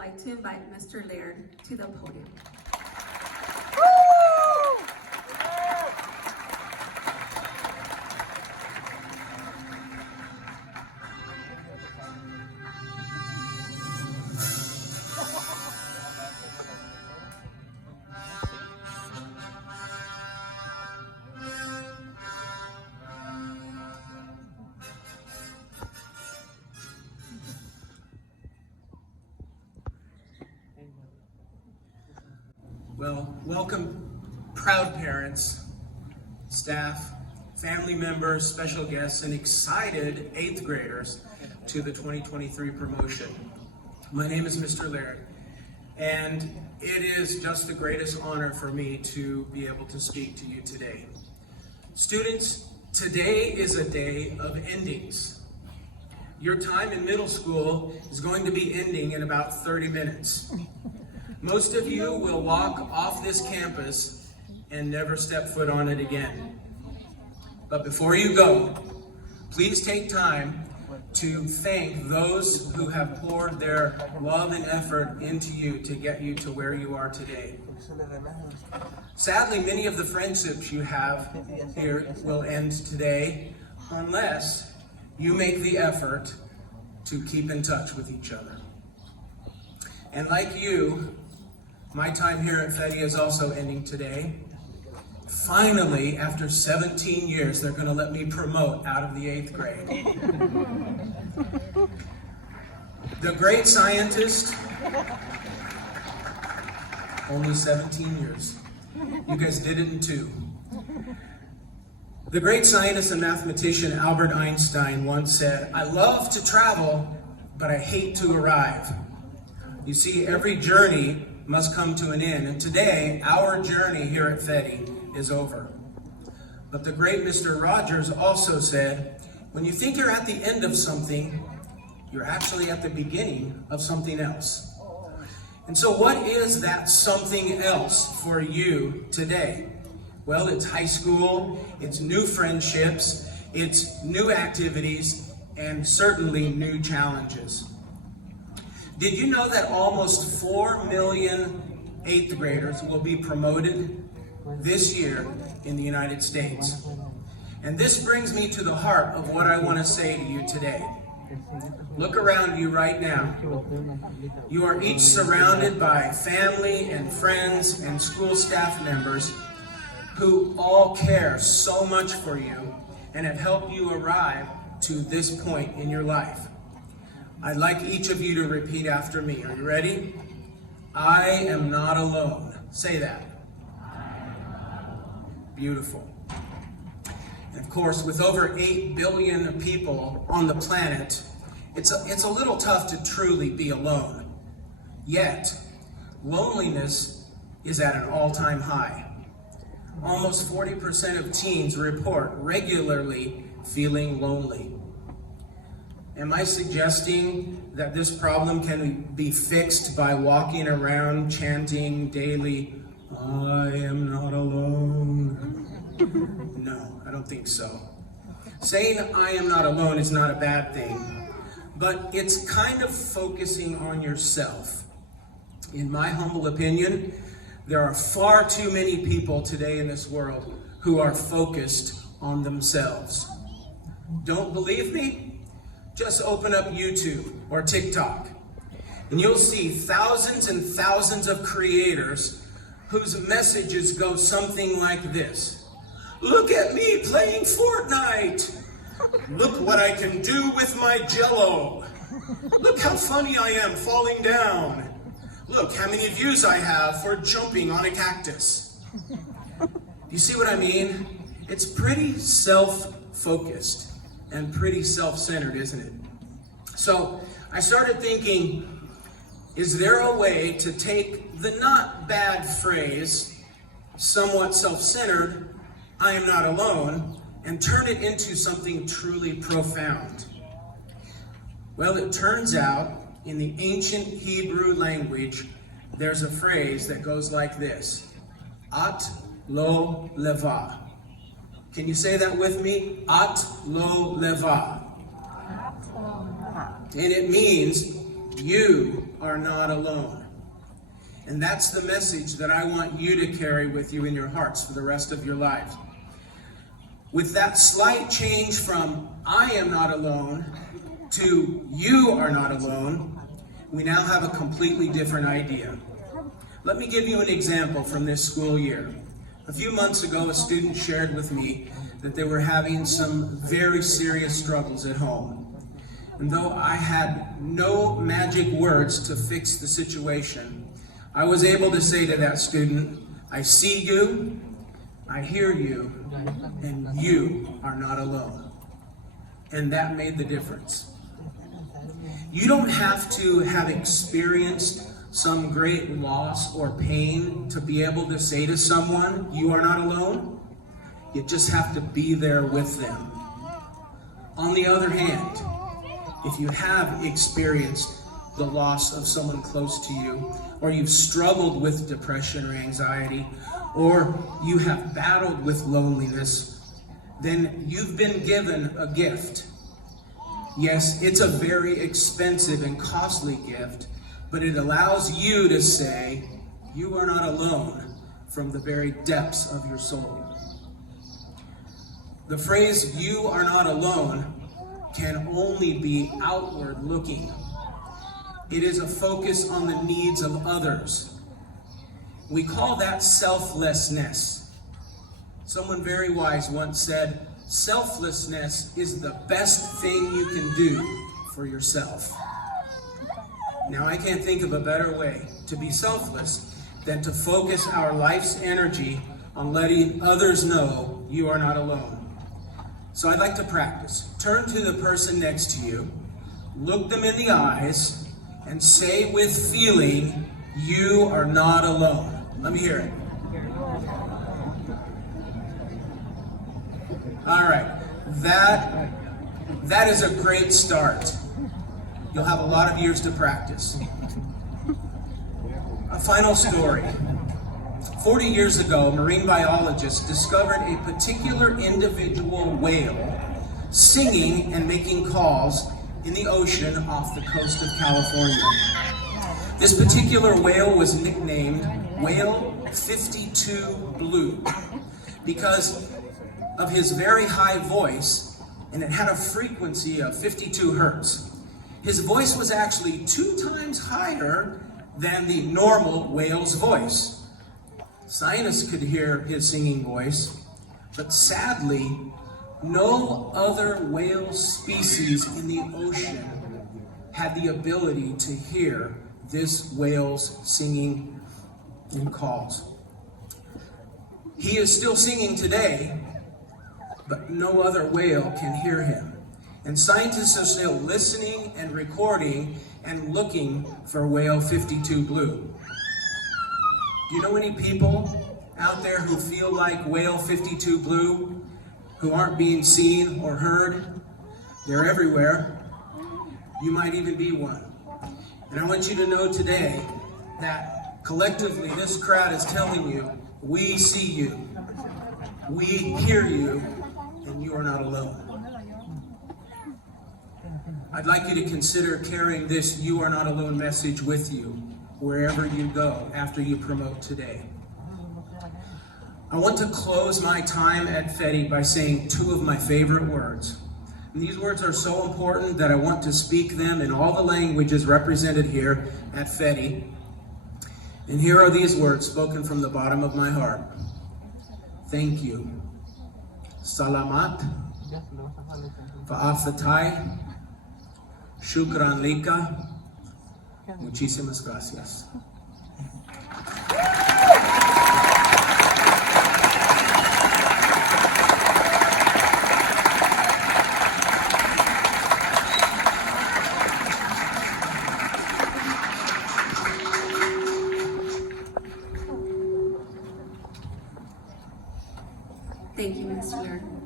like to invite Mr. Laird to the podium. Well, welcome proud parents, staff, family members, special guests, and excited 8th graders to the 2023 promotion. My name is Mr. Laird, and it is just the greatest honor for me to be able to speak to you today. Students, today is a day of endings. Your time in middle school is going to be ending in about 30 minutes. Most of you will walk off this campus and never step foot on it again. But before you go, please take time to thank those who have poured their love and effort into you to get you to where you are today. Sadly, many of the friendships you have here will end today unless you make the effort to keep in touch with each other. And like you, my time here at Fedde is also ending today. Finally, after 17 years, they're going to let me promote out of the 8th grade. The great scientist, only 17 years. You guys did it in 2. The great scientist and mathematician Albert Einstein once said, "I love to travel, but I hate to arrive." You see, every journey must come to an end, and today, our journey here at Fedde is over. But the great Mr. Rogers also said, when you think you're at the end of something, you're actually at the beginning of something else. And so what is that something else for you today? Well, it's high school, it's new friendships, it's new activities, and certainly new challenges. Did you know that almost 4 million 8th graders will be promoted this year in the United States? And this brings me to the heart of what I want to say to you today. Look around you right now. You are each surrounded by family and friends and school staff members who all care so much for you and have helped you arrive to this point in your life. I'd like each of you to repeat after me. Are you ready? I am not alone. Say that. Beautiful. And of course, with over 8 billion people on the planet, it's a little tough to truly be alone. Yet, loneliness is at an all-time high. Almost 40% of teens report regularly feeling lonely. Am I suggesting that this problem can be fixed by walking around chanting daily, "I am not alone"? No, I don't think so. Saying "I am not alone" is not a bad thing, but it's kind of focusing on yourself. In my humble opinion, there are far too many people today in this world who are focused on themselves. Don't believe me? Just open up YouTube or TikTok, and you'll see thousands and thousands of creators whose messages go something like this. Look at me playing Fortnite. Look what I can do with my Jell-O. Look how funny I am falling down. Look how many views I have for jumping on a cactus. You see what I mean? It's pretty self-focused and pretty self-centered, isn't it? So I started thinking, is there a way to take the not bad phrase, somewhat self-centered, "I am not alone," and turn it into something truly profound? Well, it turns out in the ancient Hebrew language, there's a phrase that goes like this: At lo leva. Can you say that with me? At lo leva. And it means you are not alone. And that's the message that I want you to carry with you in your hearts for the rest of your lives. With that slight change from I am not alone to you are not alone, we now have a completely different idea. Let me give you an example from this school year. A few months ago, a student shared with me that they were having some very serious struggles at home. And though I had no magic words to fix the situation, I was able to say to that student, I see you, I hear you, and you are not alone. And that made the difference. You don't have to have experienced some great loss or pain to be able to say to someone, you are not alone. You just have to be there with them. On the other hand, if you have experienced the loss of someone close to you, or you've struggled with depression or anxiety, or you have battled with loneliness, then you've been given a gift. Yes, it's a very expensive and costly gift, but it allows you to say, you are not alone from the very depths of your soul. The phrase, you are not alone, can only be outward looking. It is a focus on the needs of others. We call that selflessness. Someone very wise once said, selflessness is the best thing you can do for yourself. Now, I can't think of a better way to be selfless than to focus our life's energy on letting others know you are not alone. So I'd like to practice. Turn to the person next to you, look them in the eyes, and say with feeling, you are not alone. Let me hear it. All right, that is a great start. You'll have a lot of years to practice. A final story. 40 years ago, marine biologists discovered a particular individual whale singing and making calls in the ocean off the coast of California. This particular whale was nicknamed Whale 52 Blue because of his very high voice, and it had a frequency of 52 hertz. His voice was actually 2 times higher than the normal whale's voice. Scientists could hear his singing voice, but sadly, no other whale species in the ocean had the ability to hear this whale's singing and calls. He is still singing today, but no other whale can hear him. And scientists are still listening and recording and looking for Whale 52 Blue. Do you know any people out there who feel like Whale 52 Blue, who aren't being seen or heard? They're everywhere. You might even be one. And I want you to know today that collectively this crowd is telling you, we see you, we hear you, and you are not alone. I'd like you to consider carrying this "you are not alone" message with you wherever you go after you promote today. I want to close my time at Fedde by saying 2 of my favorite words. And these words are so important that I want to speak them in all the languages represented here at Fedde. And here are these words spoken from the bottom of my heart. Thank you. Salamat. Fa'afatay. Shukran lika. Muchísimas gracias. Thank you, Mr. Laird.